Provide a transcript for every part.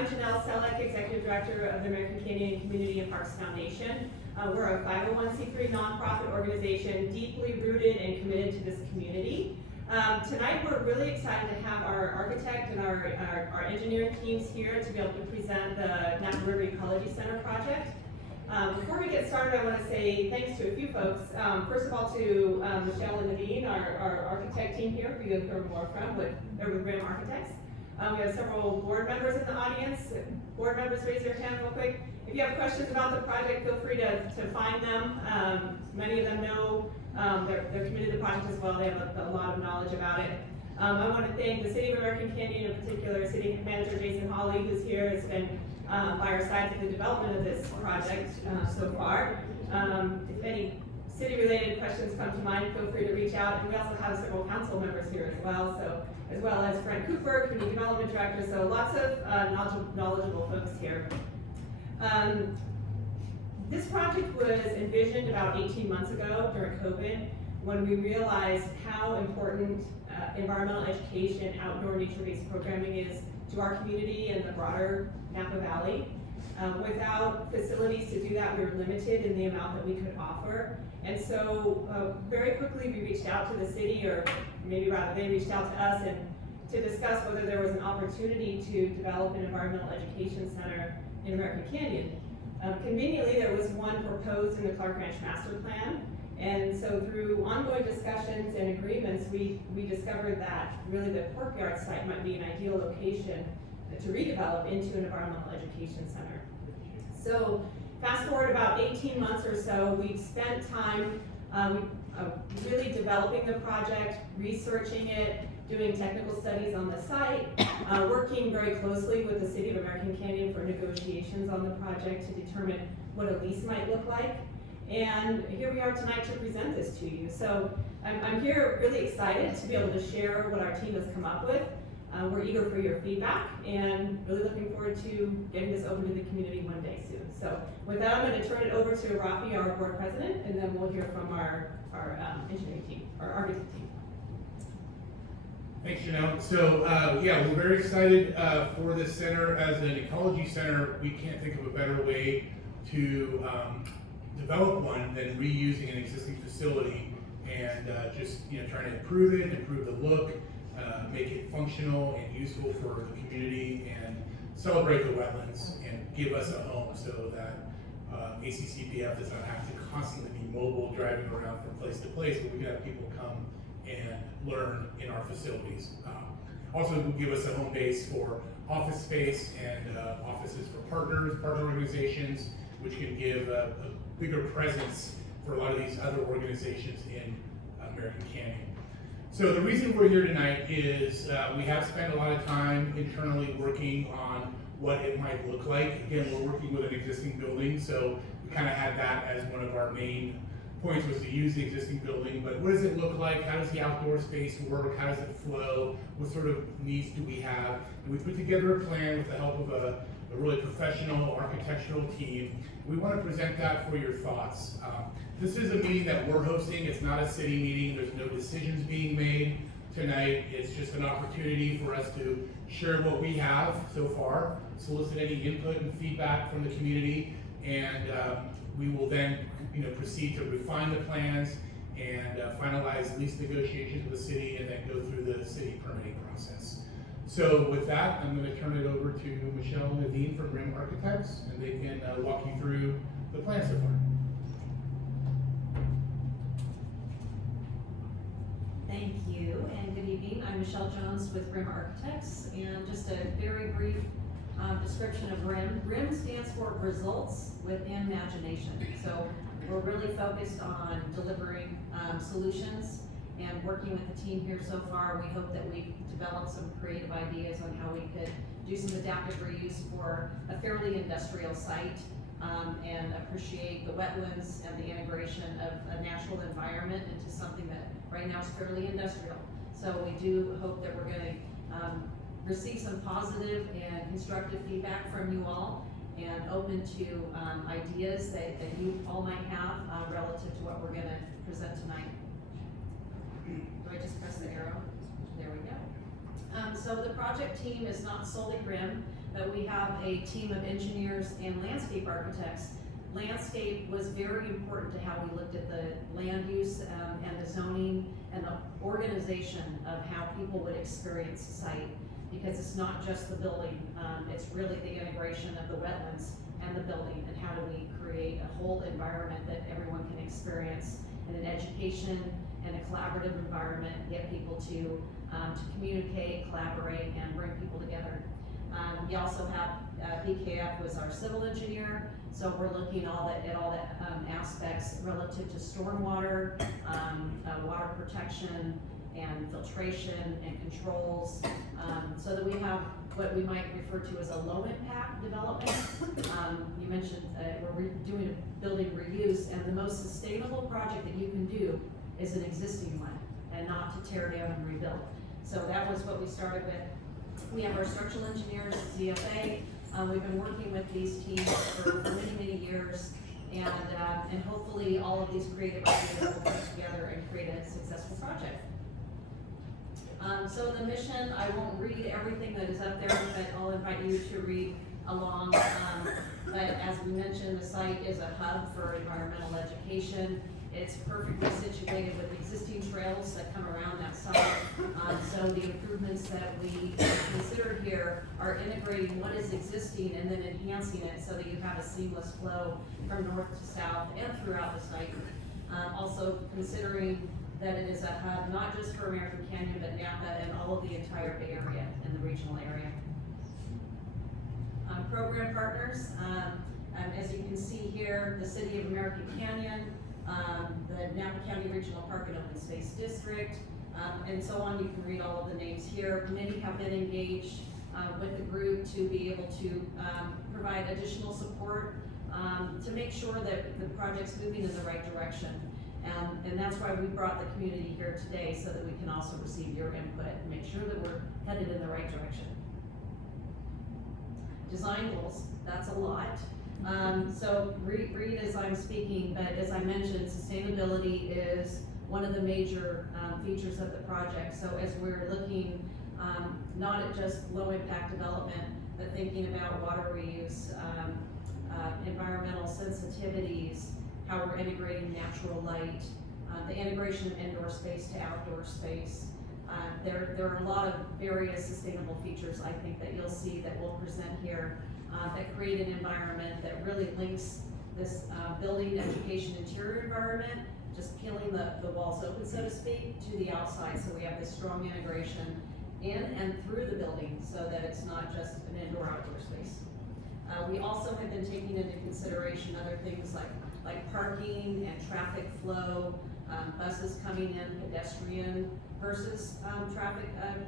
I'm Janelle Selleck, Executive Director of the American Canyon Community and Parks Foundation. We're a 501c3 nonprofit organization deeply rooted and committed to this community. Tonight we're really excited to have our architect and our engineering teams here to be able to present the Napa River Ecology Center project. Before we get started, I want to say thanks to a few folks. First of all to Michelle and Naveen, our architect team here, who you'll hear more from, they're with Rim Architects. We have several board members in the audience. Board members, raise your hand real quick. If you have questions about the project, feel free to find them. Many of them know they're committed to the project as well. They have a lot of knowledge about it. I want to thank the City of American Canyon, in particular, City Manager Jason Hawley, who's here, has been by our side for the development of this project so far. If any city-related questions come to mind, feel free to reach out. And we also have several council members here as well, as well as Frank Cooper, Community Development Director, so lots of knowledgeable folks here. This project was envisioned about 18 months ago during COVID, when we realized how important environmental education, outdoor nature-based programming is to our community and the broader Napa Valley. Without facilities to do that, we were limited in the amount that we could offer. And so very quickly we reached out to the city, or maybe rather they reached out to us, and to discuss whether there was an opportunity to develop an environmental education center in American Canyon. Conveniently, there was one proposed in the Clark Ranch Master Plan. And so through ongoing discussions and agreements, we discovered that really the courtyard site might be an ideal location to redevelop into an environmental education center. So fast forward about 18 months or so, we've spent time really developing the project, researching it, doing technical studies on the site, working very closely with the City of American Canyon for negotiations on the project to determine what a lease might look like. And here we are tonight to present this to you. So I'm here really excited to be able to share what our team has come up with. We're eager for your feedback and really looking forward to getting this open to the community one day soon. So with that, I'm going to turn it over to Rafi, our board president, and then we'll hear from our engineering team, our architect team. Thanks, Janelle. So yeah, we're very excited for this center. As an ecology center, we can't think of a better way to develop one than reusing an existing facility and just trying to improve it, improve the look, make it functional and useful for the community, and celebrate the wetlands and give us a home so that ACCPF does not have to constantly be mobile, driving around from place to place, but we can have people come and learn in our facilities. Also, it will give us a home base for office space and offices for partner organizations, which can give a bigger presence for a lot of these other organizations in American Canyon. So the reason we're here tonight is we have spent a lot of time internally working on what it might look like. Again, we're working with an existing building, so we kind of had that as one of our main points, was to use the existing building. But what does it look like? How does the outdoor space work? How does it flow? What sort of needs do we have? And we put together a plan with the help of a really professional architectural team. We want to present that for your thoughts. This is a meeting that we're hosting. It's not a city meeting. There's no decisions being made tonight. It's just an opportunity for us to share what we have so far, solicit any input and feedback from the community, and we will then proceed to refine the plans and finalize lease negotiations with the city, and then go through the city permitting process. So with that, I'm going to turn it over to Michelle and Naveen from Rim Architects, and they can walk you through the plan so far. Thank you, and good evening. I'm Michelle Jones with Rim Architects, and just a very brief description of RIM. RIM stands for Results with Imagination. So we're really focused on delivering solutions and working with the team here so far. We hope that we've developed some creative ideas on how we could do some adaptive reuse for a fairly industrial site, and appreciate the wetlands and the integration of a natural environment into something that right now is fairly industrial. So we do hope that we're going to receive some positive and constructive feedback from you all, and open to ideas that you all might have relative to what we're going to present tonight. Do I just press the arrow? There we go. So the project team is not solely RIM. but we have a team of engineers and landscape architects. Landscape was very important to how we looked at the land use and the zoning and the organization of how people would experience the site, because it's not just the building, it's really the integration of the wetlands and the building, and how do we create a whole environment that everyone can experience in an education and a collaborative environment, get people to communicate, collaborate, and bring people together. We also have BKF was our civil engineer, so we're looking at all the aspects relative to stormwater, water protection, and filtration and controls, so that we have what we might refer to as a low impact development. You mentioned we're doing a building reuse, and the most sustainable project that you can do is an existing one, and not to tear down and rebuild. So that was what we started with. We have our structural engineers, ZFA. We've been working with these teams for many, many years, and hopefully all of these creative ideas will come together and create a successful project. So the mission, I won't read everything that is up there, but I'll invite you to read along. But as we mentioned, the site is a hub for environmental education. It's perfectly situated with existing trails that come around that site. So the improvements that we considered here are integrating what is existing and then enhancing it so that you have a seamless flow from north to south and throughout the site. Also considering that it is a hub not just for American Canyon, but Napa and all of the entire Bay Area and the regional area. Program partners, as you can see here, the City of American Canyon, the Napa County Regional Park and Open Space District, and so on. You can read all of the names here. Many have been engaged with the group to be able to provide additional support to make sure that the project's moving in the right direction. And that's why we brought the community here today, so that we can also receive your input and make sure that we're headed in the right direction. Design goals, that's a lot. So read as I'm speaking, but as I mentioned, sustainability is one of the major features of the project. So as we're looking not at just low impact development, but thinking about water reuse, environmental sensitivities, how we're integrating natural light, the integration of indoor space to outdoor space. There are a lot of various sustainable features, I think, that you'll see that we'll present here that create an environment that really links this building, education, interior environment, just peeling the walls open, so to speak, to the outside. So we have this strong integration in and through the building, so that it's not just an indoor-outdoor space. We also have been taking into consideration other things like parking and traffic flow, buses coming in, pedestrian versus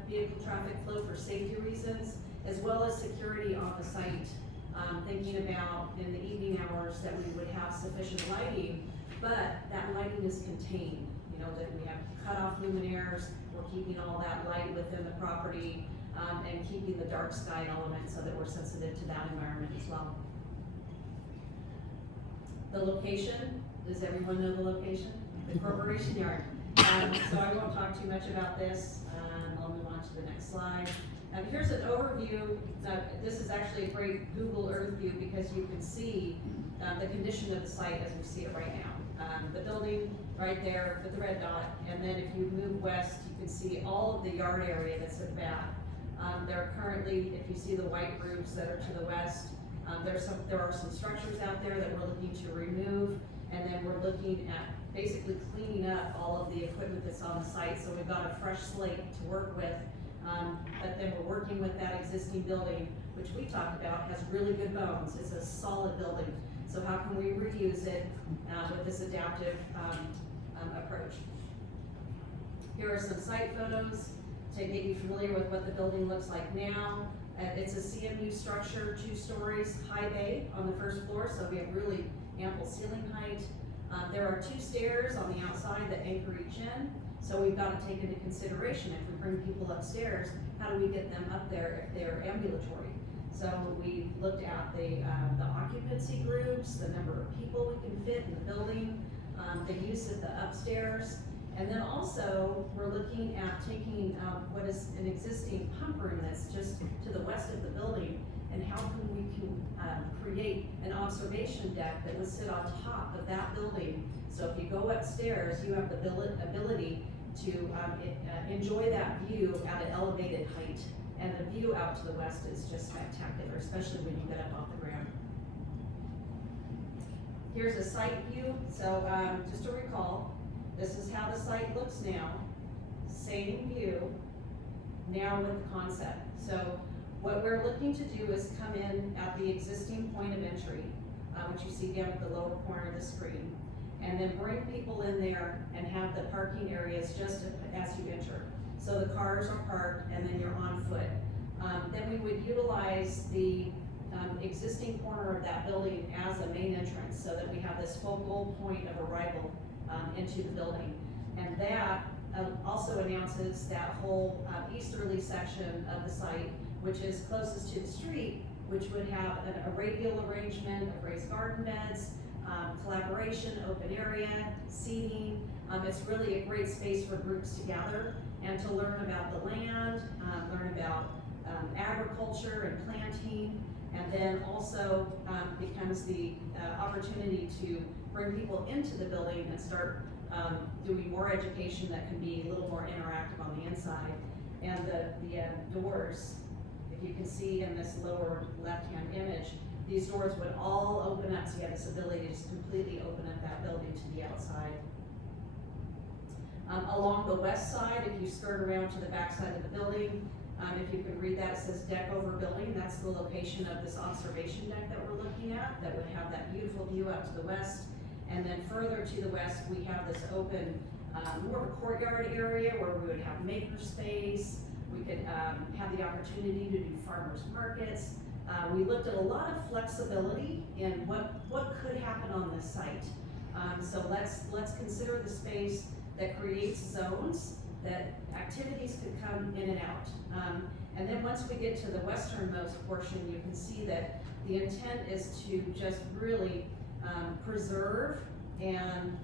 vehicle traffic flow for safety reasons, as well as security on the site. Thinking about in the evening hours that we would have sufficient lighting, but that lighting is contained. You know, that we have cutoff luminaires, we're keeping all that light within the property, and keeping the dark sky element so that we're sensitive to that environment as well. The location, does everyone know the location? The Corporation Yard. So I won't talk too much about this. I'll move on to the next slide. Here's an overview. This is actually a great Google Earth view, because you can see the condition of the site as we see it right now. The building right there with the red dot, and then if you move west, you can see all of the yard area that's at the back. There are currently, if you see the white roofs that are to the west, there are some structures out there that we're looking to remove, and then we're looking at basically cleaning up all of the equipment that's on the site, so we've got a fresh slate to work with. But then we're working with that existing building, which we talked about has really good bones. It's a solid building. So how can we reuse it with this adaptive approach? Here are some site photos to get you familiar with what the building looks like now. It's a CMU structure, 2 stories, high bay on the first floor, so we have really ample ceiling height. There are 2 stairs on the outside that anchor each in, so we've got to take into consideration, if we bring people upstairs, how do we get them up there if they're ambulatory? So we looked at the occupancy groups, the number of people we can fit in the building, the use of the upstairs, and then also we're looking at taking what is an existing pump room that's just to the west of the building and how can we create an observation deck that would sit on top of that building. So if you go upstairs, you have the ability to enjoy that view at an elevated height. And the view out to the west is just spectacular, especially when you get up off the ground. Here's a site view. So just to recall, this is how the site looks now. Same view, now with the concept. So what we're looking to do is come in at the existing point of entry, which you see down at the lower corner of the screen, and then bring people in there and have the parking areas just as you enter. So the cars are parked and then you're on foot. Then we would utilize the existing corner of that building as a main entrance so that we have this focal point of arrival into the building. And that also announces that whole easterly section of the site, which is closest to the street, which would have a radial arrangement of raised garden beds, collaboration, open area, seating. It's really a great space for groups to gather and to learn about the land, learn about agriculture and planting, and then also becomes the opportunity to bring people into the building and start doing more education that can be a little more interactive on the inside. And the doors, if you can see in this lower left-hand image, these doors would all open up, so you have this ability to just completely open up that building to the outside. Along the west side, if you skirt around to the back side of the building, if you can read that, it says deck over building. That's the location of this observation deck that we're looking at that would have that beautiful view out to the west. And then further to the west, we have this open, more of a courtyard area where we would have maker space. We could have the opportunity to do farmers markets. We looked at a lot of flexibility in what could happen on this site. So let's consider the space that creates zones that activities could come in and out. And then once we get to the westernmost portion, you can see that the intent is to just really preserve and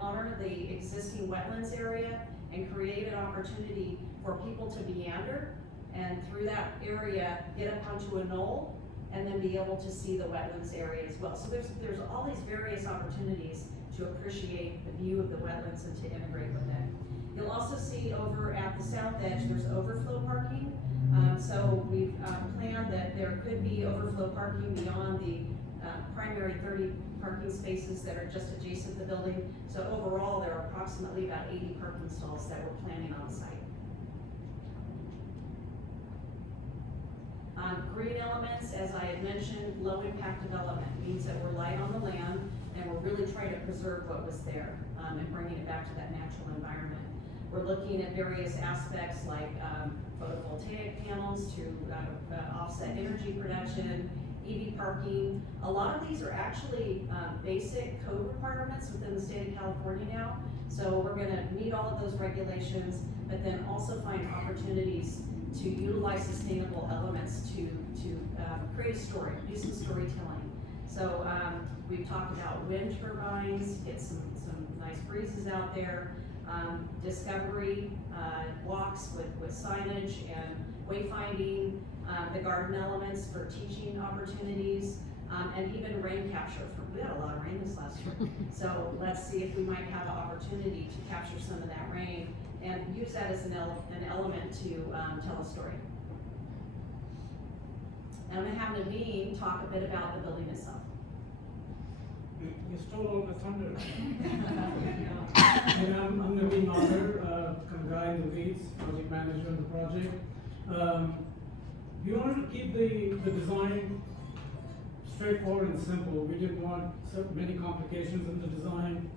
honor the existing wetlands area and create an opportunity for people to meander and through that area get up onto a knoll and then be able to see the wetlands area as well. So there's all these various opportunities to appreciate the view of the wetlands and to integrate with it. You'll also see over at the south edge, there's overflow parking. So we've planned that there could be overflow parking beyond the primary 30 parking spaces that are just adjacent to the building. So overall, there are approximately about 80 parking stalls that we're planning on site. Green elements, as I had mentioned, low impact development means that we're light on the land and we're really trying to preserve what was there and bringing it back to that natural environment. We're looking at various aspects like photovoltaic panels to offset energy production, EV parking. A lot of these are actually basic code requirements within the state of California now. So we're gonna meet all of those regulations, but then also find opportunities to utilize sustainable elements to create a story, do some storytelling. So we've talked about wind turbines, get some nice breezes out there, discovery walks with signage and wayfinding, the garden elements for teaching opportunities, and even rain capture. We had a lot of rain this last year. So let's see if we might have an opportunity to capture some of that rain and use that as an element to tell a story. And I'm going to have Naveen talk a bit about the building itself. You stole all the thunder. And I'm Naveen Nagar, guy in the weeds, project manager on the project. We wanted to keep the design straightforward and simple. We didn't want so many complications in the design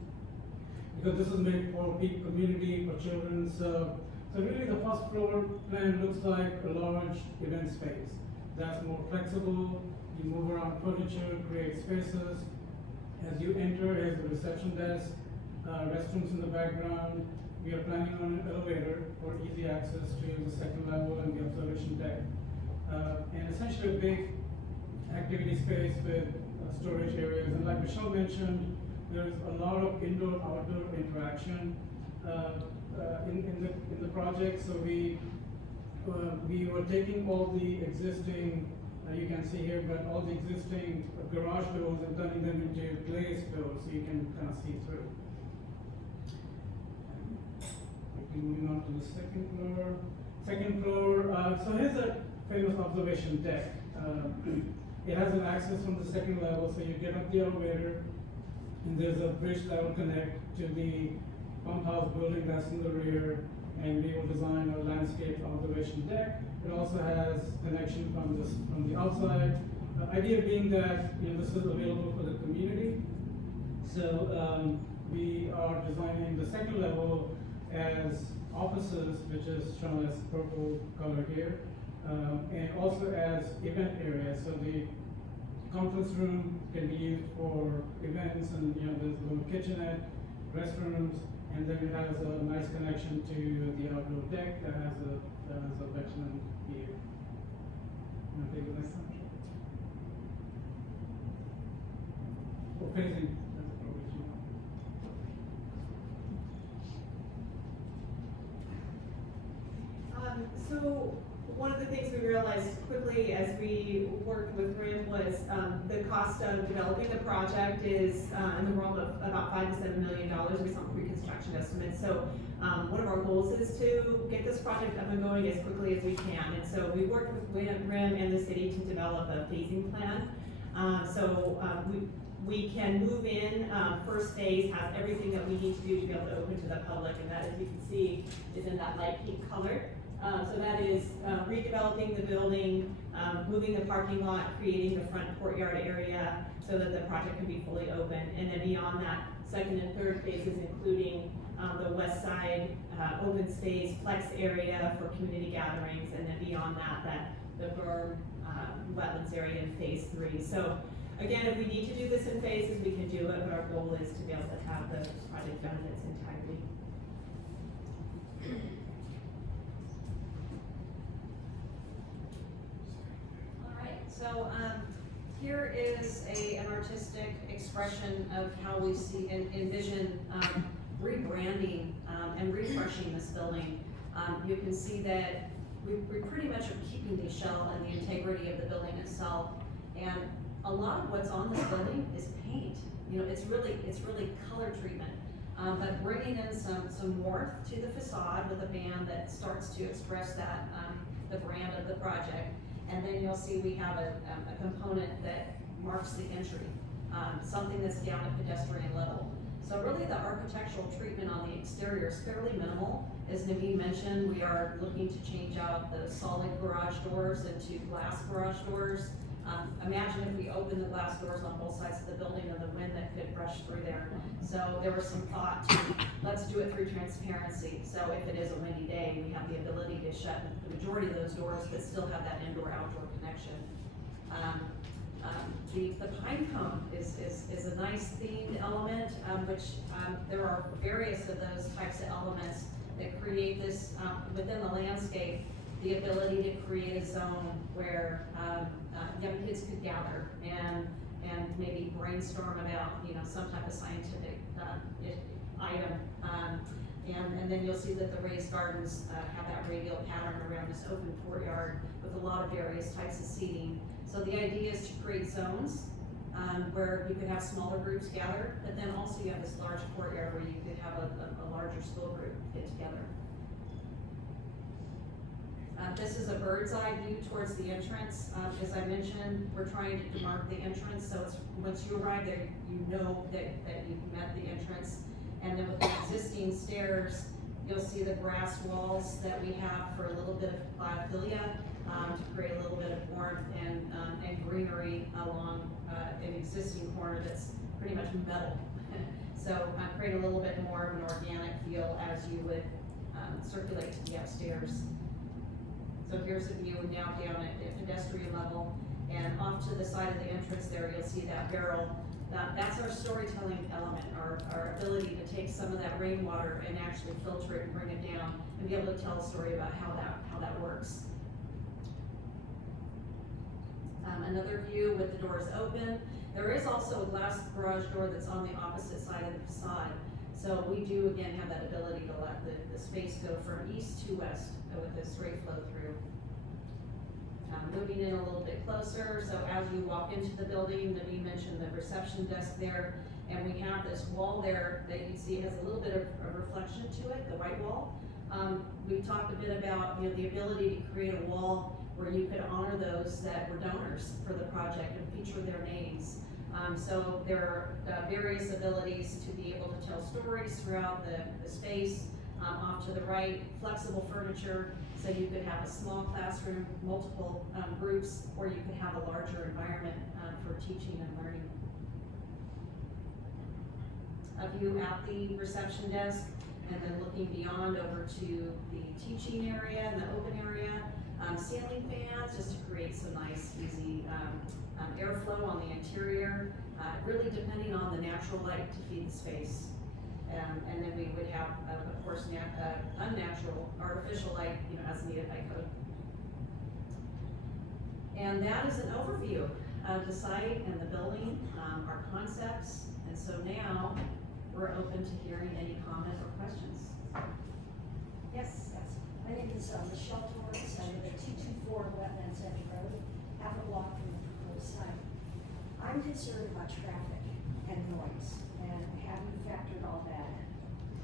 because this is made for people, community, for children. So really the first floor plan looks like a large event space. That's more flexible. You move around furniture, create spaces. As you enter, here's the reception desk, restrooms in the background. We are planning on an elevator for easy access to the second level and the observation deck. And essentially a big activity space with storage areas. And like Michelle mentioned, there's a lot of indoor-outdoor interaction in the project. So we were taking all the existing you can see here, but all the existing garage doors and turning them into glazed doors, so you can kind of see through. Okay, moving on to the second floor. Second floor, so here's a famous observation deck. It has an access from the second level, so you get up the elevator, and there's a bridge that will connect to the pump house building that's in the rear, and we will design a landscape observation deck. It also has connection from the outside. The idea being that this is available for the community. So we are designing the second level as offices, which is shown as purple color here, and also as event areas. So the conference room can be used for events, and there's a little kitchenette, restrooms, and then it has a nice connection to the outdoor deck that has a wetland view. You want to take the next one? Oh, facing. That's appropriate. So one of the things we realized quickly as we worked with RIM was the cost of developing the project is in the realm of about $5 to $7 million based on pre-construction estimates. So one of our goals is to get this project up and going as quickly as we can. And so we worked with RIM and the city to develop a phasing plan. We can move in, first phase has everything that we need to do to be able to open to the public, and that, as you can see, is in that light pink color. So that is redeveloping the building, moving the parking lot, creating the front courtyard area so that the project can be fully open. And then beyond that, second and third phases, including the west side open space, flex area for community gatherings, and then beyond that, the berm wetlands area in phase 3. So again, if we need to do this in phases, we can do it, but our goal is to be able to have the project done in its entirety. So here is an artistic expression of how we see and envision rebranding and refreshing this building. You can see that we pretty much are keeping the shell and the integrity of the building itself. And a lot of what's on this building is paint. It's really color treatment. But bringing in some warmth to the facade with a band that starts to express that the brand of the project. And then you'll see we have a component that marks the entry, something that's down at pedestrian level. So really the architectural treatment on the exterior is fairly minimal. As Naveen mentioned, we are looking to change out the solid garage doors into glass garage doors. Imagine if we opened the glass doors on both sides of the building and the wind that could rush through there. So there was some thought to, let's do it through transparency. So if it is a windy day, we have the ability to shut the majority of those doors, but still have that indoor-outdoor connection. The pine cone is a nice themed element, which there are various of those types of elements that create this, within the landscape, the ability to create a zone where young kids could gather and maybe brainstorm about some type of scientific item. And then you'll see that the raised gardens have that radial pattern around this open courtyard with a lot of various types of seating. So the idea is to create zones where you could have smaller groups gather, but then also you have this large courtyard where you could have a larger school group get together. This is a bird's eye view towards the entrance. As I mentioned, we're trying to demarc the entrance, so it's, once you arrive there, you know that you've met the entrance. And then with the existing stairs, you'll see the grass walls that we have for a little bit of biophilia to create a little bit of warmth and greenery along an existing corner that's pretty much metal. So create a little bit more of an organic feel as you would circulate to the upstairs. So here's a view now down at pedestrian level, and off to the side of the entrance there, you'll see that barrel. That's our storytelling element, our ability to take some of that rainwater and actually filter it and bring it down and be able to tell a story about how that works. Another view with the doors open. There is also a glass garage door that's on the opposite side of the facade. So we do again have that ability to let the space go from east to west with a straight flow through. Moving in a little bit closer, so as you walk into the building, Naveen mentioned the reception desk there, and we have this wall there that you see has a little bit of a reflection to it, the white wall. We talked a bit about, you know, the ability to create a wall where you could honor those that were donors for the project and feature their names. So there are various abilities to be able to tell stories throughout the space. Off to the right, flexible furniture, so you could have a small classroom, multiple groups, or you could have a larger environment for teaching and learning. A view at the reception desk, and then looking beyond over to the teaching area and the open area. Ceiling fans, just to create some nice, easy airflow on the interior, really depending on the natural light to feed the space. And then we would have, of course, unnatural, artificial light, you know, as needed by code. And that is an overview of the site and the building, our concepts. And so now we're open to hearing any comment or questions. Yes? My name is Michelle Torres. I live at 224 Wetlands Edge Road, half a block from the proposed site. I'm concerned about traffic and noise, and have you factored all that in?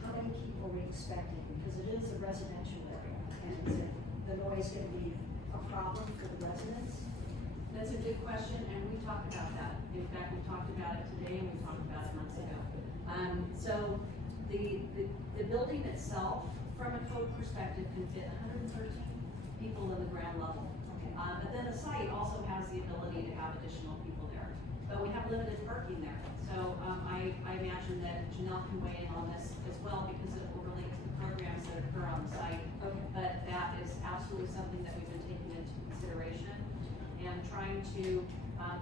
How many people are we expecting? Because it is a residential area, and is the noise going to be a problem for the residents? That's a good question, and we talked about that. In fact, we talked about it today, and we talked about it months ago. So the building itself, from a code perspective, can fit 113 people in the ground level. Okay. But then the site also has the ability to have additional people there. But we have limited parking there. So I imagine that Janelle can weigh in on this as well, because it will relate to the programs that occur on the site. Okay. But that is absolutely something that we've been taking into consideration, and trying to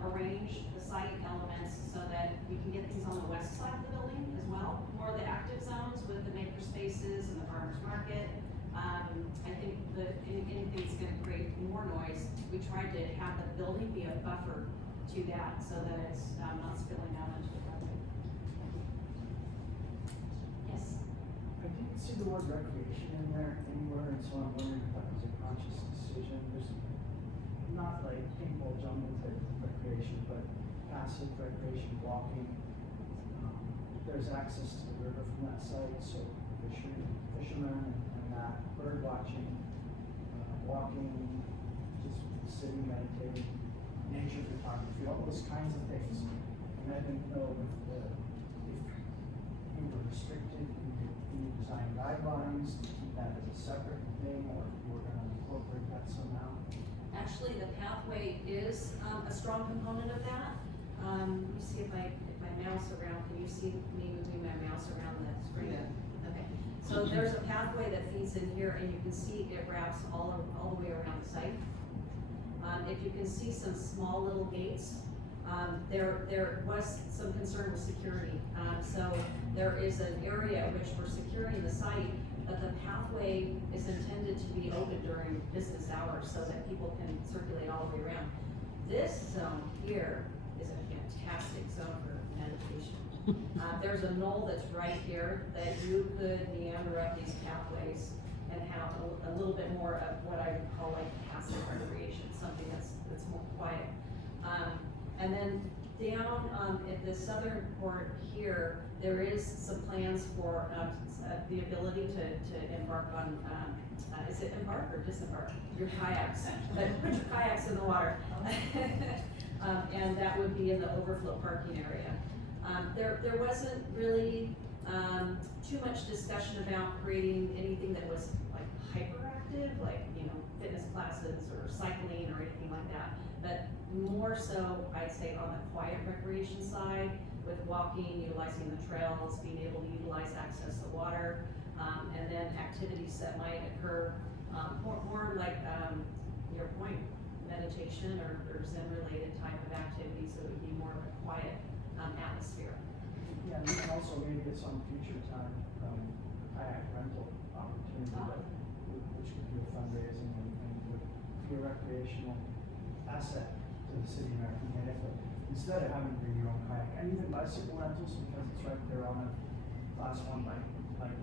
arrange the site elements so that we can get things on the west side of the building as well. More of the active zones with the maker spaces and the farmers market. I think that anything that's going to create more noise, we tried to have the building be a buffer to that, so that it's not spilling out into the road. Yes? I didn't see the word recreation in there anywhere, and so I'm wondering if that was a conscious decision. There's not like paintball jungle type of recreation, but passive recreation, walking. There's access to the river from that site, so fishermen and that, bird watching, walking, just sitting, meditating, nature photography, all those kinds of things. And I didn't know if you were restricted in your design guidelines to keep that as a separate thing, or if you were going to incorporate that somehow. Actually, the pathway is a strong component of that. Let me see if I mouse around. Can you see me moving my mouse around the screen? Yeah. Okay. So there's a pathway that feeds in here, and you can see it wraps all the way around the site. If you can see some small little gates, there was some concern with security. So there is an area in which we're securing the site, but the pathway is intended to be open during business hours so that people can circulate all the way around. This zone here is a fantastic zone for meditation. There's a knoll that's right here that you could meander up these pathways and have a little bit more of what I would call like passive recreation, something that's more quiet. And then down at the southern port here, there is some plans for the ability to embark on, is it embark or disembark? Your kayaks, but put your kayaks in the water. And that would be in the overflow parking area. There wasn't really too much discussion about creating anything that was like hyperactive, like, you know, fitness classes or cycling or anything like that. But more so, I'd say on the quiet recreation side, with walking, utilizing the trails, being able to utilize access to water, and then activities that might occur, more like your point, meditation or Zen-related type of activities, so it would be more of a quiet atmosphere. Yeah, and you can also maybe get some future time kayak rental opportunity, which could be a fundraising and would be a recreational asset to the city of American Hanford. Instead of having to bring your own kayak, and even bicycle rentals, because it's right there on a class 1 bike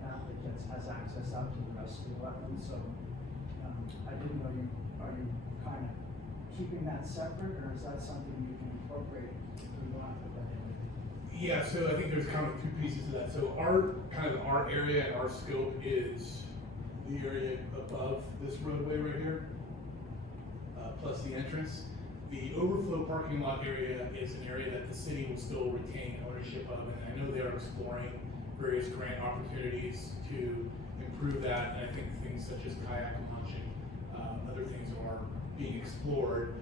path that has access out to the rest of the wetlands. So I didn't know are you kind of keeping that separate, or is that something you can incorporate if we want to put that in? Yeah, so I think there's kind of two pieces to that. So our area and our scope is the area above this roadway right here, plus the entrance. The overflow parking lot area is an area that the city will still retain ownership of, and I know they are exploring various grant opportunities to improve that, and I think things such as kayak launching, other things are being explored.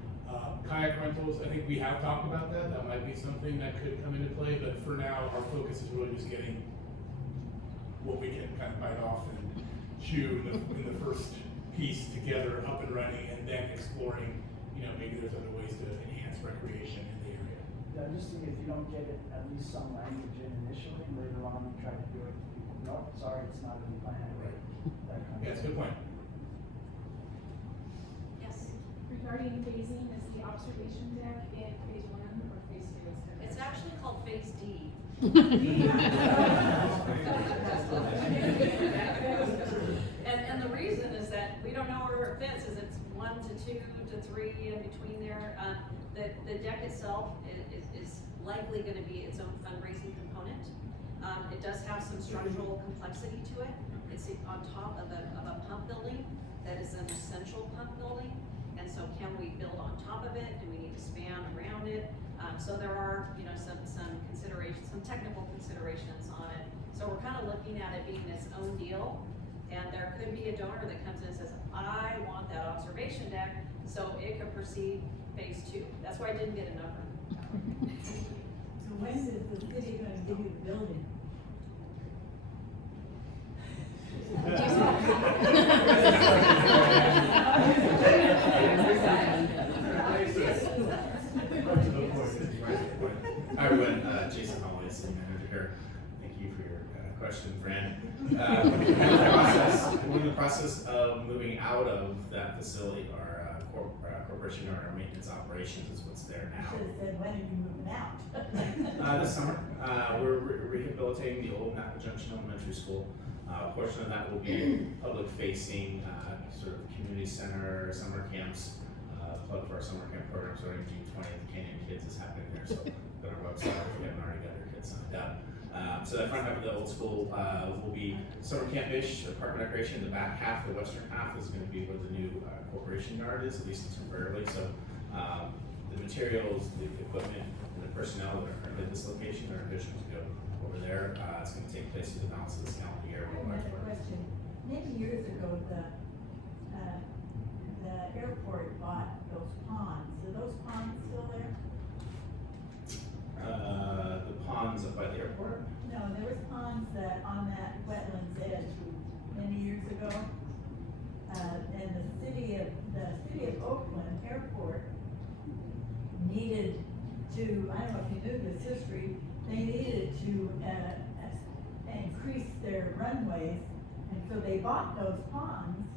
Kayak rentals, I think we have talked about that. That might be something that could come into play, but for now, our focus is really just getting what we can kind of bite off and chew in the first piece together, up and running, and then exploring, maybe there's other ways to enhance recreation in the area. Yeah, I just think if you don't get it, at least some language in initially, and later on you try to do it, no, sorry, it's not in the plan. Right. That kind of Yeah, that's a good point. Yes, Regarding phasing, is the observation deck in phase 1 or phase 2? it's actually called Phase D. And the reason is that we don't know where it fits, is it's 1 to 2 to 3 in between there. The deck itself is likely gonna be its own fundraising component. It does have some structural complexity to it. It's on top of a pump building that is an essential pump building. And so can we build on top of it? Do we need to span around it? So there are, some considerations, some technical considerations on it. So we're kind of looking at it being its own deal. And there could be a donor that comes in and says, I want that observation deck, so it could proceed phase 2. That's why I didn't get a number. So when is the city gonna give you the building? Hi everyone, Jason Holloway, City Manager here. Thank you for your question, Fran. We're in the process of moving out of that facility. Our corporation or our maintenance operations is what's there now. Should have said, when are you moving out? This summer, we're rehabilitating the old Napa Junction Elementary School. A portion of that will be public facing, sort of community center, summer camps. Plug for our summer camp program starting June 20th. Canyon Kids is happening there, so go to our website if you haven't already got your kids signed up. So that front half of the old school will be summer camp-ish, park and recreation. The back half, the western half, is going to be where the new corporation yard is, at least temporarily. So the materials, the equipment, and the personnel that are currently at this location are envisioned to go over there. It's going to take place through the balance of this calendar year. I have another question. Many years ago, the airport bought those ponds. Are those ponds still there? The ponds up by the airport. No, there was ponds that, on that wetlands edge many years ago. And the city of Oakland Airport needed to, I don't know if you knew this history, they needed to, increase their runways, and so they bought those ponds,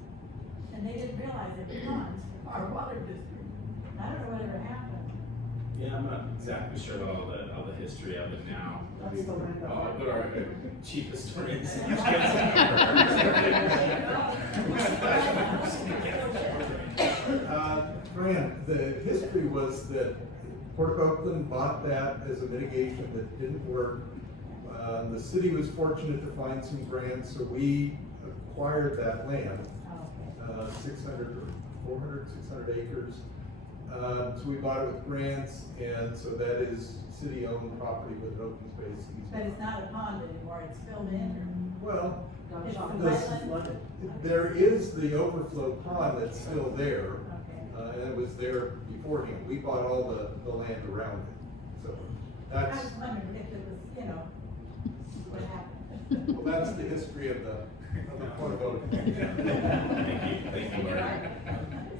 and they didn't realize it was ponds for our water district. I don't know whatever happened. Yeah, I'm not exactly sure about all the history of it now. That's the land of I'll put our chief historians. Fran, the history was that Port of Oakland bought that as a mitigation that didn't work. The city was fortunate to find some grants, so we acquired that land, 600 or 400, 600 acres. So we bought it with grants, and so that is city-owned property with an open space easement. But it's not a pond anymore, it's filled in, Well, it's a This- wetland? there is the overflow pond that's still there, Okay. and it was there beforehand. We bought all the land around it, so I that's, was wondering if it was, what happened. well, that's the history of the Port of Oakland. Thank you, Marty.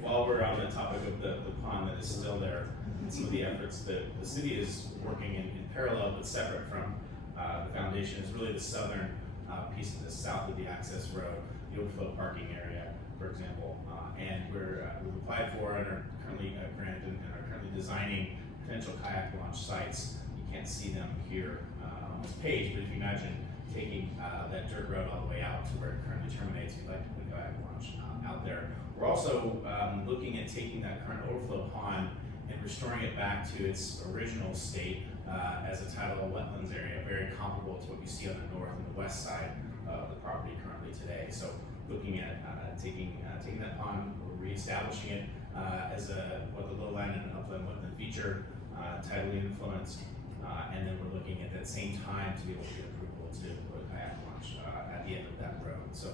While we're on the topic of the pond that is still there, and some of the efforts that the city is working in parallel but separate from the foundation is really the southern piece of the south of the access road, the overflow parking area, for example. And we've applied for and are currently granted and are currently designing potential kayak launch sites. You can't see them here on this page, but if you imagine taking that dirt road all the way out to where it currently terminates. We'd like to put a kayak launch out there. We're also looking at taking that current overflow pond and restoring it back to its original state as a tidal wetlands area, very comparable to what you see on the north and the west side of the property currently today. So looking at taking that pond, reestablishing it as both a lowland and an upland wetland feature, tidally influenced, and then we're looking at that same time to be able to get approval to put a kayak launch at the end of that road. So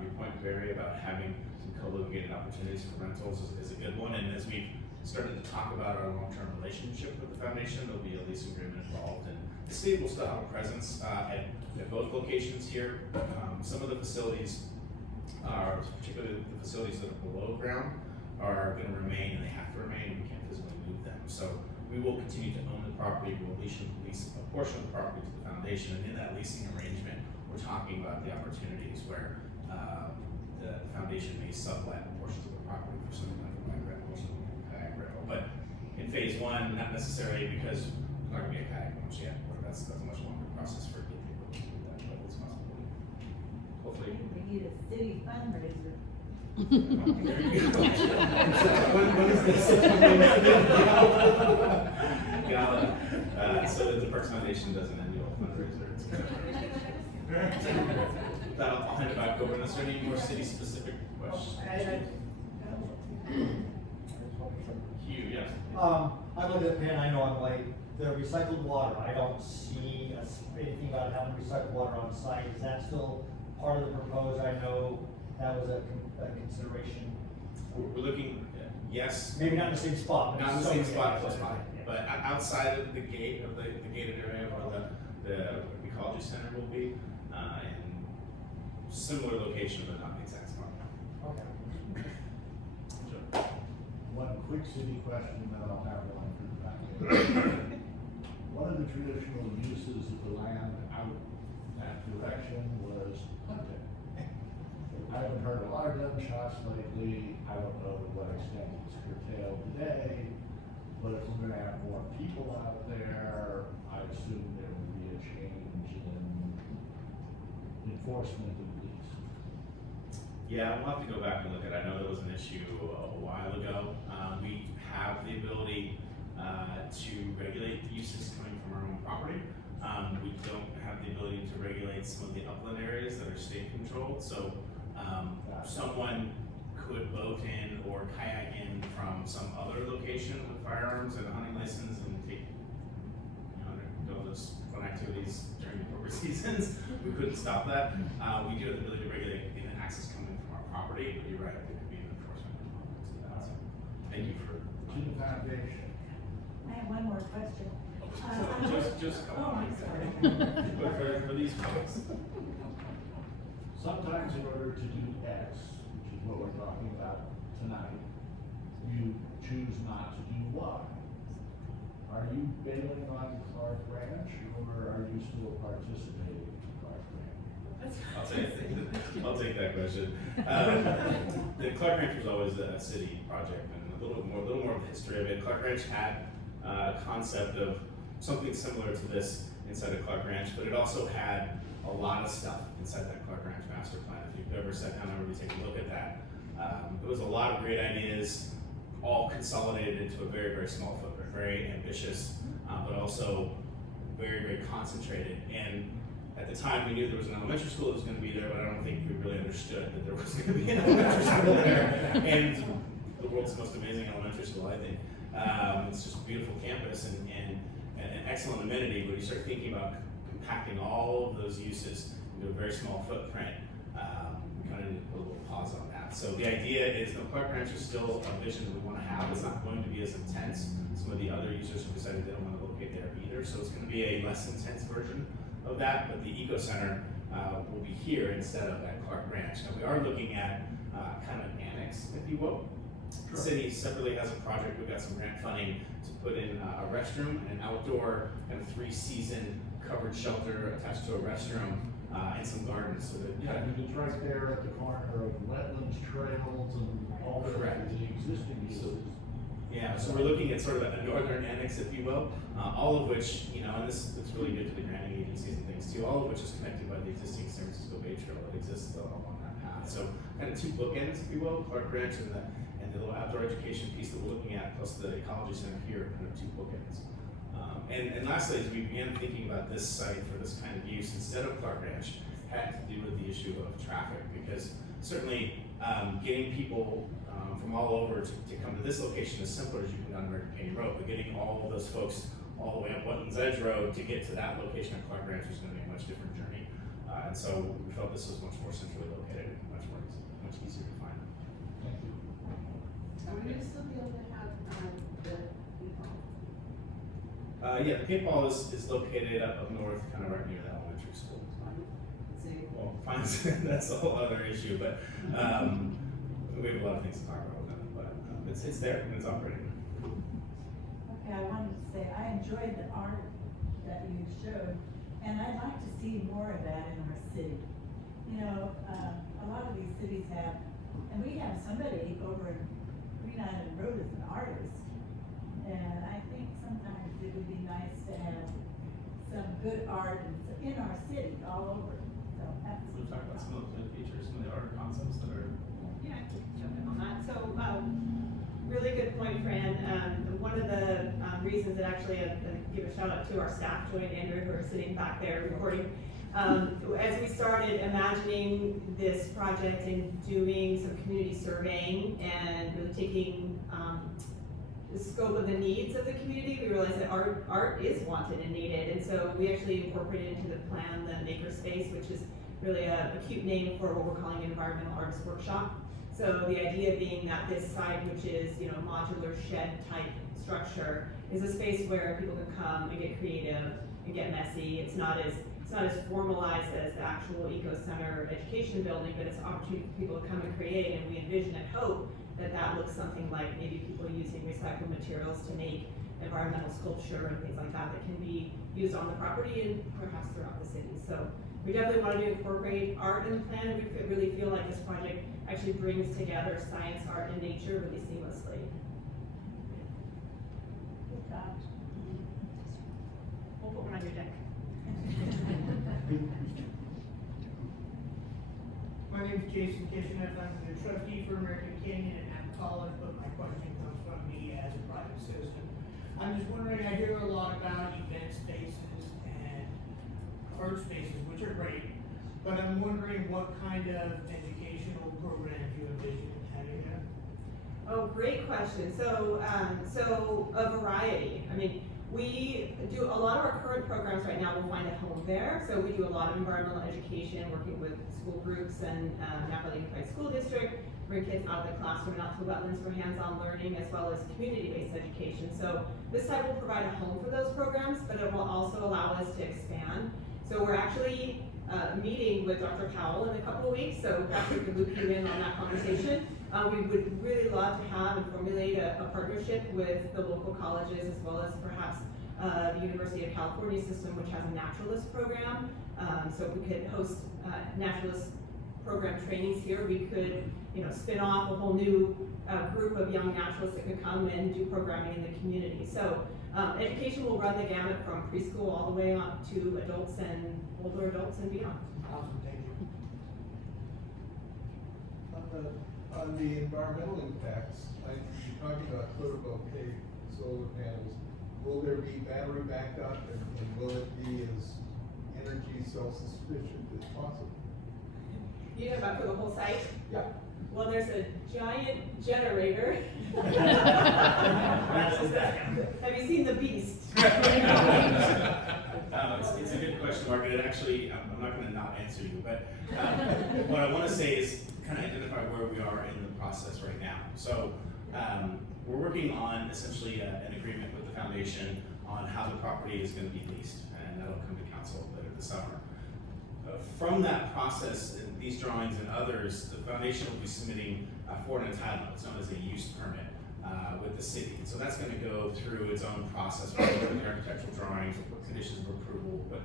your point, Barry, about having some co-located opportunities for rentals is a good one. And as we've started to talk about our long-term relationship with the foundation, there'll be a lease agreement involved, and the city will still have a presence at both locations here. Some of the facilities, particularly the facilities that are below ground, are going to remain, and they have to remain. We can't physically move them. So we will continue to own the property. We'll lease a portion of the property to the foundation, and in that leasing arrangement, we're talking about the opportunities where the foundation may sublet portions of the property for something like a bike rental or something like a kayak rental. But in phase one, not necessarily, because there's not going to be a kayak launch yet. That's a much longer process for getting people to do that, but it's possible. Hopefully. We need a city fundraiser. When is this? So the Parks Foundation does an annual fundraiser. It's kind of I'll hand it back over. Is there any more city-specific questions? Hugh, yes. I look at the pen, I know I'm late. The recycled water, I don't see anything about having recycled water on site. Is that still part of the proposed? I know that was a consideration. We're looking, yes. Maybe not in the same spot. Not in the same spot, close by. But outside of the gate, of the gated area where the ecology center will be, in similar location, but not the exact spot. Okay. Sure. One quick city question, then I'll have one for the back. One of the traditional uses of the land out that direction was hunting. I haven't heard a lot of gunshots lately. I don't know to what extent it's curtailed today, but if we're gonna have more people out there, I assume there will be a change in enforcement of these. Yeah, we'll have to go back and look at it. I know there was an issue a while ago. We have the ability to regulate the uses coming from our own property. We don't have the ability to regulate some of the upland areas that are state controlled. So someone could boat in or kayak in from some other location with firearms and a hunting license and take, do those fun activities during the appropriate seasons. We couldn't stop that. We do have the ability to regulate in access coming from our property, but you're right, there could be an enforcement component to that. So thank you for To the foundation. I have one more question. just come Oh, on. I'm sorry. But for these folks. Sometimes in order to do X, which is what we're talking about tonight, you choose not to do Y. Are you bailing on Clark Ranch, or are you still participating in Clark Ranch? I'll take that question. The Clark Ranch was always a city project, and a little more of the history of it. Clark Ranch had a concept of something similar to this inside of Clark Ranch, but it also had a lot of stuff inside that Clark Ranch master plan. If you've ever sat down and really take a look at that, there was a lot of great ideas, all consolidated into a very, very small footprint, very ambitious, but also very, very concentrated. And at the time, we knew there was an elementary school that was going to be there, but I don't think we really understood that there was going to be an elementary school there. And the world's most amazing elementary school, I think. It's just a beautiful campus and an excellent amenity, but you start thinking about compacting all of those uses into a very small footprint. We kind of need to put a little pause on that. So the idea is the Clark Ranch is still a vision that we want to have. It's not going to be as intense. Some of the other users have decided they don't want to locate there either, so it's going to be a less intense version of that, but the Eco Center will be here instead of at Clark Ranch. Now we are looking at kind of an annex, if you will. The city separately has a project. We've got some grant funding to put in a restroom and an outdoor kind of 3-season covered shelter attached to a restroom and some gardens. So that Yeah, it's right there at the corner of wetlands, trails, and all the Correct. existing uses. Yeah, so we're looking at sort of a northern annex, if you will, all of which, you know, and this looks really good to the granting agencies and things too, all of which is connected by the existing San Francisco Bay Trail that exists along that path. So kind of two bookends, if you will, Clark Ranch and the little outdoor education piece that we're looking at, plus the ecology center here, kind of two bookends. And lastly, as we began thinking about this site for this kind of use, instead of Clark Ranch, had to do with the issue of traffic, because certainly getting people from all over to come to this location is simpler as you come down American Canyon Road, but getting all of those folks all the way up Wetlands Edge Road to get to that location at Clark Ranch was going to be a much different journey. And so we felt this was much more centrally located, much easier to find. Thank you. Are we gonna still be able to have, the paintball? Yeah, the paintball is located up north, kind of right near the elementary school. See, Well, fine, that's a whole other issue, but we have a lot of things to talk about with that, but it's there and it's operating. Okay, I wanted to say, I enjoyed the art that you showed, and I'd like to see more of that in our city. You know, a lot of these cities have, and we have somebody over in Green Island Road as an artist, and I think sometimes it would be nice to have some good art in our city, all over. So that's. We'll talk about some of the features, some of the art concepts that are. Yeah, I can jump in on that. So, really good point, Fran. One of the reasons that actually give a shout out to our staff, Joy and Andrew, who are sitting back there recording. As we started imagining this project and doing some community surveying and really taking the scope of the needs of the community, we realized that art is wanted and needed. And so we actually incorporated into the plan the makerspace, which is really a cute name for what we're calling an environmental artist workshop. So the idea being that this site, which is, you know, modular shed type structure, is a space where people can come and get creative and get messy. It's not as formalized as the actual eco center education building, but it's an opportunity for people to come and create. And we envision and hope that that looks something like maybe people using recycled materials to make environmental sculpture and things like that that can be used on the property and perhaps throughout the city. So we definitely wanted to incorporate art in the plan, and we really feel like this project actually brings together science, art, and nature really seamlessly. Good job. We'll put one on your deck. My name is Jason Kishinev. I'm the trustee for American Canyon and Napa College, but my question comes from me as a private citizen. I'm just wondering, I hear a lot about event spaces and art spaces, which are great, but I'm wondering what kind of educational programs you envision having there? Oh, great question. So a variety. I mean, we do a lot of our current programs right now will find a home there. So we do a lot of environmental education, working with school groups and Napa Unified School District, bring kids out of the classroom and out to wetlands for hands-on learning, as well as community-based education. So this site will provide a home for those programs, but it will also allow us to expand. So we're actually meeting with Dr. Powell in a couple of weeks, so perhaps we can loop you in on that conversation. We would really love to have and formulate a partnership with the local colleges, as well as perhaps the University of California system, which has a naturalist program. So if we could host naturalist program trainings here, we could, you know, spin off a whole new group of young naturalists that could come and do programming in the community. So education will run the gamut from preschool all the way up to adults and older adults and beyond. Awesome, thank you. On the environmental impacts, you're talking about photovoltaic solar panels. Will there be battery backup and will it be as energy self-sufficient as possible? You know about for the whole site? Yeah. Well, there's a giant generator. Have you seen The Beast? It's a good question, Margaret. And actually, I'm not going to not answer you, but what I want to say is kind of identify where we are in the process right now. So we're working on essentially an agreement with the foundation on how the property is going to be leased, and that'll come to council later this summer. From that process, and these drawings and others, the foundation will be submitting for an entitlement. It's known as a use permit with the city. So that's going to go through its own process, with the architectural drawings, what conditions of approval, what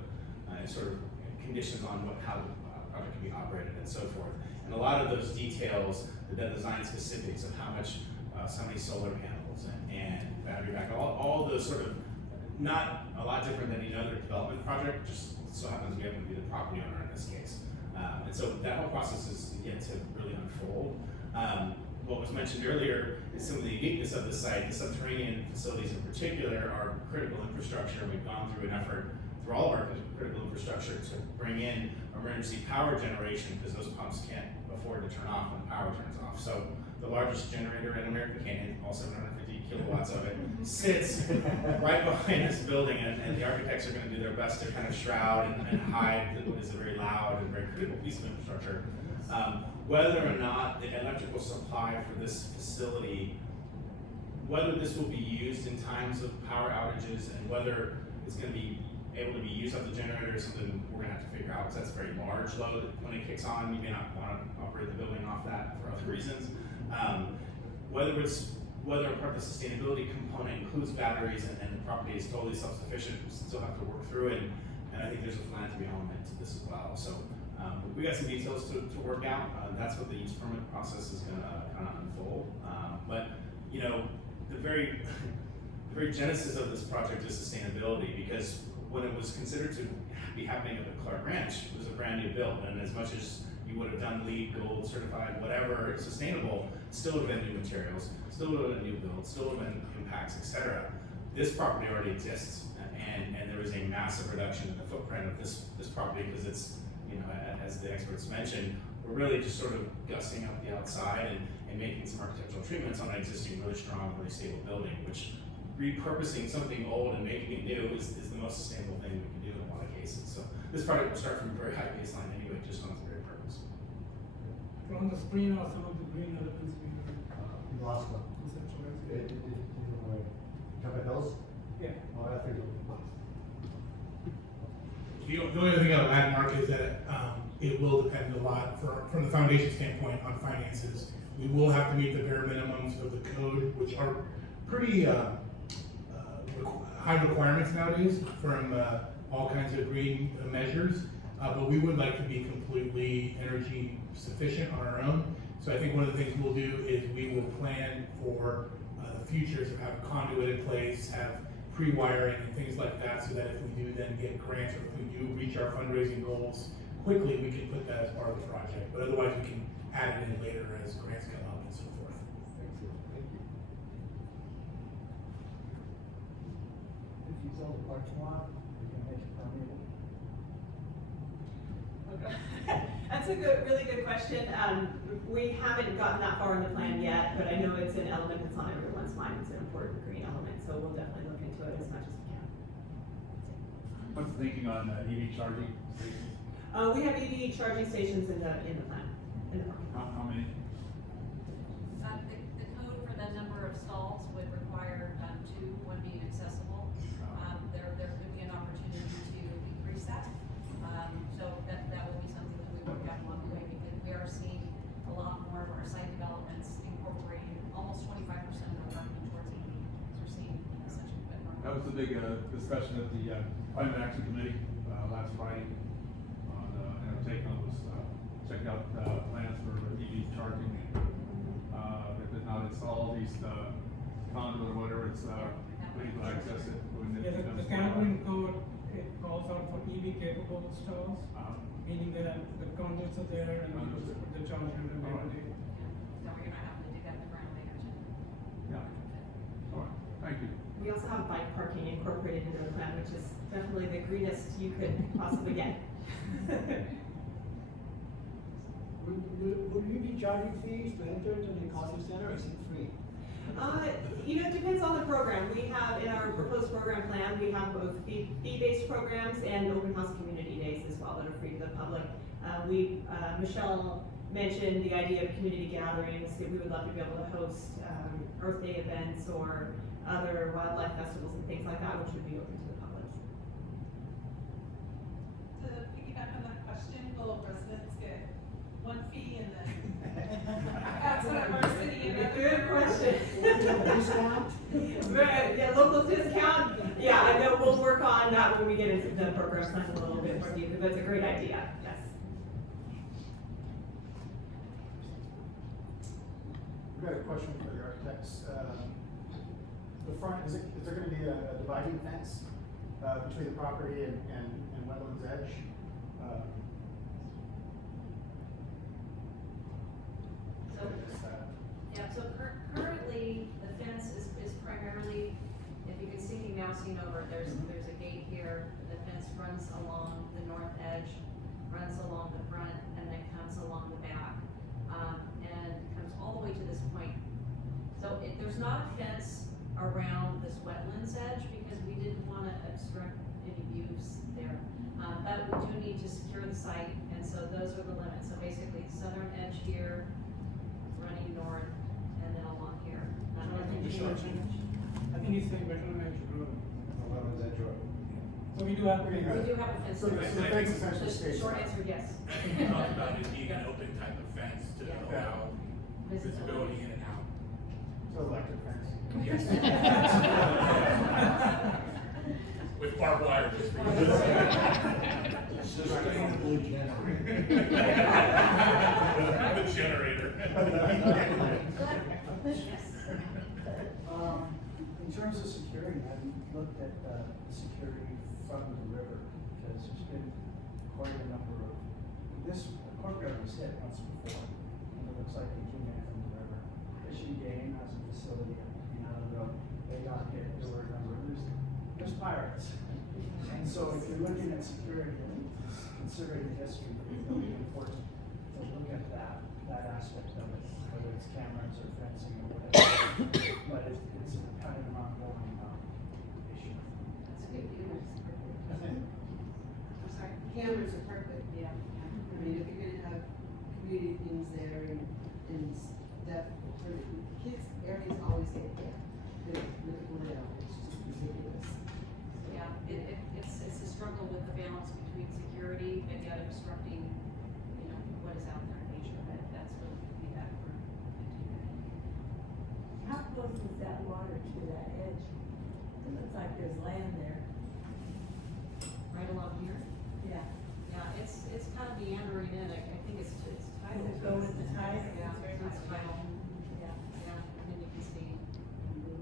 sort of conditions on how the project can be operated, and so forth. And a lot of those details, the design specifics of how many solar panels, panels and battery back, all those sort of, not a lot different than any other development project, just so happens we happen to be the property owner in this case. And so that whole process is yet to really unfold. What was mentioned earlier is some of the uniqueness of the site. The subterranean facilities in particular are critical infrastructure. We've gone through an effort through all of our critical infrastructure to bring in emergency power generation because those pumps can't afford to turn off when the power turns off. So the largest generator in American Canyon, all 750 kilowatts of it, sits right behind this building, and the architects are going to do their best to kind of shroud and hide what is a very loud and very critical piece of infrastructure. Whether or not the electrical supply for this facility, whether this will be used in times of power outages and whether it's going to be able to be used up the generator is something we're going to have to figure out, because that's a very large load. When it kicks on, you may not want to operate the building off that for other reasons. Whether part of the sustainability component includes batteries and the property is totally self-sufficient, we still have to work through it, and I think there's a philanthropy element to this as well. So we got some details to work out. That's what the use permit process is going to kind of unfold. But you know, the very genesis of this project is sustainability, because when it was considered to be happening at the Clark Ranch, it was a brand new build, and as much as you would have done LEED, gold certified, whatever, sustainable, still would have been new materials, still would have been a new build, still would have been impacts, etc. This property already exists, and there is a massive reduction in the footprint of this property, because it's, you know, as the experts mentioned, we're really just sort of gussing up the outside and making some architectural treatments on an existing really strong, really stable building, which repurposing something old and making it new is the most sustainable thing we can do in a lot of cases. So this project will start from a very high baseline anyway, just on its very purpose. From the screen or some of the green elements we You lost one. conceptualized. Did you want to jump at those? Yeah. Well, I think The only other thing I would add, Mark, is that it will depend a lot from the foundation standpoint on finances. We will have to meet the bare minimums of the code, which are pretty high requirements nowadays from all kinds of green measures, but we would like to be completely energy sufficient on our own. So I think one of the things we'll do is we will plan for the future to have conduit in place, have pre-wiring and things like that, so that if we do then get grants, or if we do reach our fundraising goals quickly, we can put that as part of the project. But otherwise, we can add it in later as grants come up and so forth. Thank you. If you sell the parking lot, you can make it permeable. That's a really good question. We haven't gotten that far in the plan yet, but I know it's an element that's on everyone's mind. It's an important green element, so we'll definitely look into it as much as we can. What's the thinking on EV charging stations? We have EV charging stations in the plan. How many? The code for the number of stalls would require two, one being accessible. There could be an opportunity to increase that. So that will be something that we work out along the way, because we are seeing a lot more of our site developments incorporating almost 25% of our parking towards EV. So we're seeing such a bit more. That was the big discussion at the Climate Action Committee last Friday. Take on was check out plans for EV charging. If it's not installed, these conduit or whatever, it's legal access it when it Yeah, the becomes California code, it calls out for EV capable stalls, meaning that the conduits are there and you just put the charger in the battery. So we're gonna have to do that in the ground later too. Yeah. All right. Thank you. We also have bike parking incorporated into the plan, which is definitely the greenest you could possibly get. Would you be charging fees to enter into the ecology center, or is it free? You know, it depends on the program. We have, in our proposed program plan, we have both fee-based programs and open house community days as well that are free to the public. Michelle mentioned the idea of community gatherings, that we would love to be able to host Earth Day events or other wildlife festivals and things like that, which would be open to the public. To piggyback on that question, will residents get one fee and then outside of our city and then? Good question. Discount? Right, yeah, local discount. Yeah, I know we'll work on that when we get into the program plan a little bit more deeply, but it's a great idea, yes. We've got a question for the architects. the front, is there gonna be a dividing fence, between the property and wetlands edge? So, yeah, so currently, the fence is primarily, if you can see me mousing over, there's a gate here, the fence runs along the north edge, runs along the front, and then comes along the back, and comes all the way to this point. So there's not a fence around this wetlands edge, because we didn't wanna obstruct any views there. But we do need to secure the site, and so those are the limits. So basically, the southern edge here, running north, and then along here. I think he's saying Wetland Edge Road. Wetlands Edge Road. So we do have. We do have a fence. So the fence essentially The stays. short answer, yes. I think we talked about it being an open type of fence to Yeah. allow visibility in and out. So electric fence. Yes. With barbed wire. Sustainable generator. The generator. Yes. In terms of security, have you looked at the security from the river? Because there's been quite a number of, this courtyard was hit once before, and it looks like they came in from the river. Fishing Game has a facility out of the road, they got hit, there were a number, there's pirates. And so if you're looking at security, considering the history, it's really important to look at that aspect of it, whether it's cameras or fencing or whatever. But it's kind of an ongoing issue. That's good news. I'm sorry. Cameras are perfect. Yeah. I mean, if you're gonna have community things there and stuff, for the kids, areas always get hit. It's just ridiculous. Yeah, it's a struggle with the balance between security and yet obstructing, what is out there in nature, but that's what the feedback for 15 How close is that water to that edge? It looks like there's land there. right along here. Yeah. Yeah, it's kind of meandering in, I think it's tidal. Does it go with the tide? Yeah, it's tidal. Yeah. Yeah, and then you can see,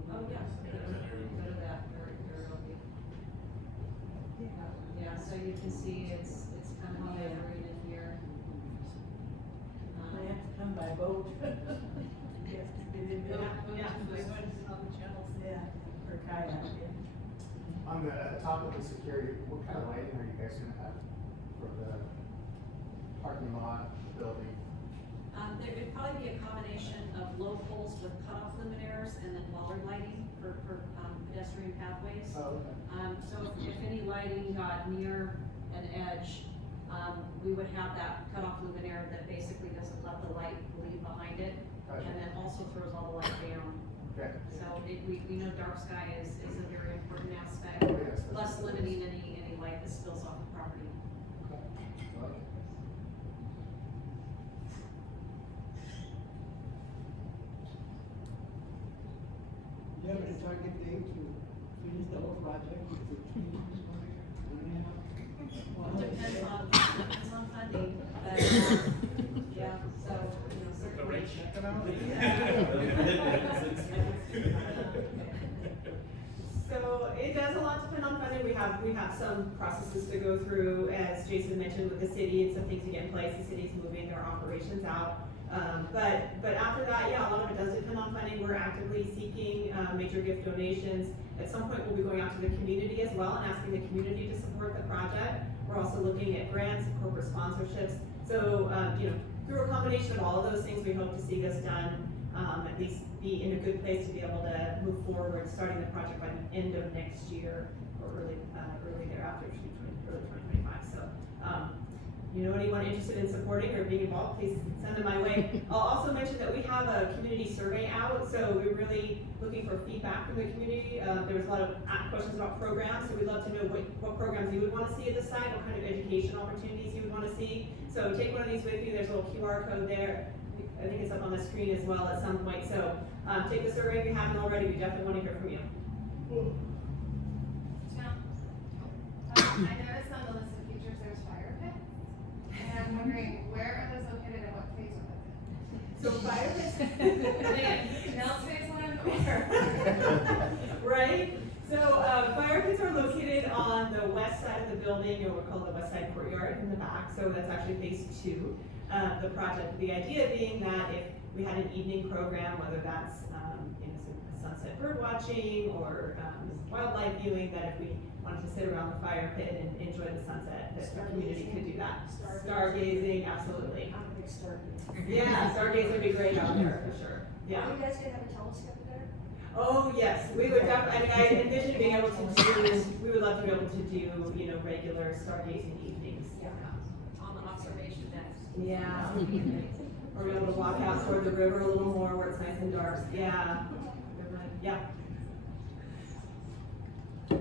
oh, yeah, go to that, very okay. Yeah, so you can see it's kind of meandering in here. I have to come by boat. Yes, to get in there. Yeah. They went on the channels. Yeah, or kayak, yeah. On the top of the security, what kind of lighting are you guys gonna have for the parking lot, the building? There would probably be a combination of low poles with cutoff luminaires and then bollard lighting for pedestrian pathways. Oh, okay. So if any lighting got near an edge, we would have that cutoff luminaire that basically doesn't let the light bleed behind it, Gotcha. and then also throws all the light down. Okay. So we know dark sky is a very important aspect, Oh, yes, that's- plus limiting any light that spills off the property. Okay. Do you have a target date to finish the whole project? Is it 3 years, 1 year? Well, it depends on funding, but, yeah, so, The rate check certainly. So it does a lot depend on funding. We have some processes to go through, as Jason mentioned, with the city and some things to get in place. The city's moving their operations out. But after that, yeah, a lot of it does depend on funding. We're actively seeking major gift donations. At some point, we'll be going out to the community as well and asking the community to support the project. We're also looking at grants and corporate sponsorships. So, through a combination of all of those things, we hope to see this done, at least be in a good place to be able to move forward, starting the project by the end of next year or early thereafter, early 2025. So, anyone interested in supporting or being involved, please send them my way. I'll also mention that we have a community survey out, so we're really looking for feedback from the community. There was a lot of questions about programs, so we'd love to know what programs you would want to see at the site, what kind of education opportunities you would want to see. So take one of these with you. There's a little QR code there. I think it's up on the screen as well at some point. So take the survey if you haven't already. We definitely want to hear from you. I noticed on the list of features there's fire pits, and I'm wondering where are those located and what phase are those in? So fire pits. Build phase 1 or? Right? So, fire pits are located on the west side of the building, or what we call the west side courtyard in the back, so that's actually phase 2 of the project. The idea being that if we had an evening program, whether that's, sunset bird watching or wildlife viewing, that if we wanted to sit around the fire pit and enjoy the sunset, that the community could do that. Stargazing, absolutely. I'm a big stargazer. Yeah, stargazing would be great out there for sure. Yeah. Are you guys gonna have a telescope there? Oh, yes, we would definitely, I envision being able to do, we would love to be able to do, regular stargazing evenings. Yeah. On the observation deck. Yeah. Or be able to walk out toward the river a little more where it's nice and dark. Yeah. Yeah. So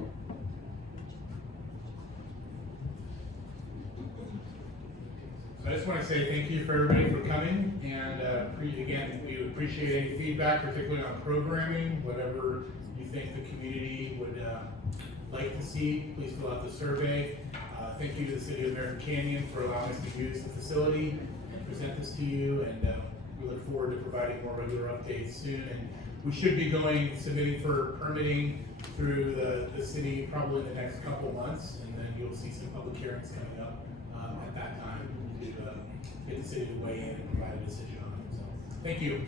I just want to say thank you for everybody for coming, and again, we would appreciate any feedback, particularly on programming, whatever you think the community would like to see. Please fill out the survey. Thank you to the City of American Canyon for allowing us to use the facility and present this to you, and we look forward to providing more regular updates soon. And we should be submitting for permitting through the city probably in the next couple months, and then you'll see some public hearings coming up at that time to get the city to weigh in and provide a decision on it. So, thank you.